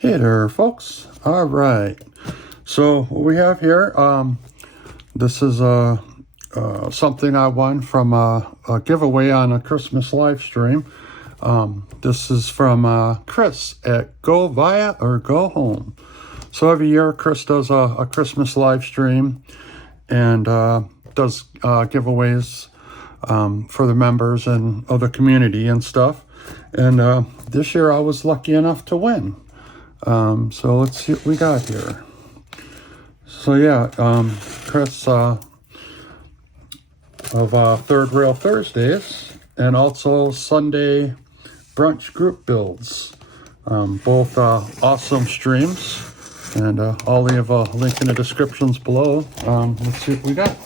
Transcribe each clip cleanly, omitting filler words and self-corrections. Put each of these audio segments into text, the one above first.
Hey there, folks. All right. So what we have here, this is something I won from a giveaway on a Christmas live stream. This is from Chris at Go Via or Go Home. So every year, Chris does a Christmas live stream and does giveaways for the members and of the community and stuff. And this year, I was lucky enough to win. So let's see what we got here. So yeah, Chris of Third Rail Thursdays and also Sunday brunch group builds. Both awesome streams, and I'll leave a link in the descriptions below. Let's see what we got.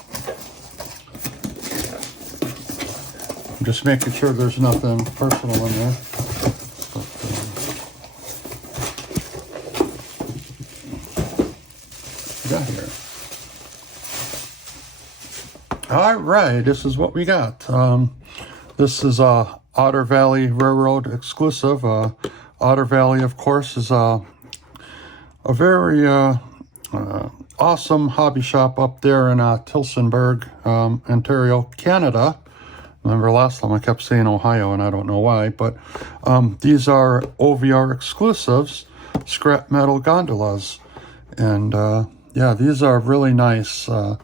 I'm just making sure there's nothing personal in there. Got here. All right, this is what we got. This is a Otter Valley Railroad exclusive. Otter Valley, of course, is a very awesome hobby shop up there in Tillsonburg, Ontario, Canada. Remember last time I kept saying Ohio, and I don't know why, but these are OVR exclusives, scrap metal gondolas, and yeah, these are really nice. A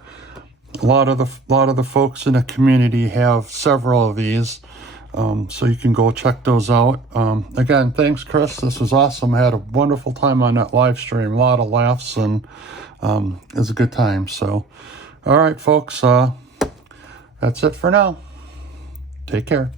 lot of the folks in the community have several of these, so you can go check those out. Again, thanks, Chris. This was awesome. I had a wonderful time on that live stream. A lot of laughs, and it was a good time. So, all right, folks, that's it for now. Take care.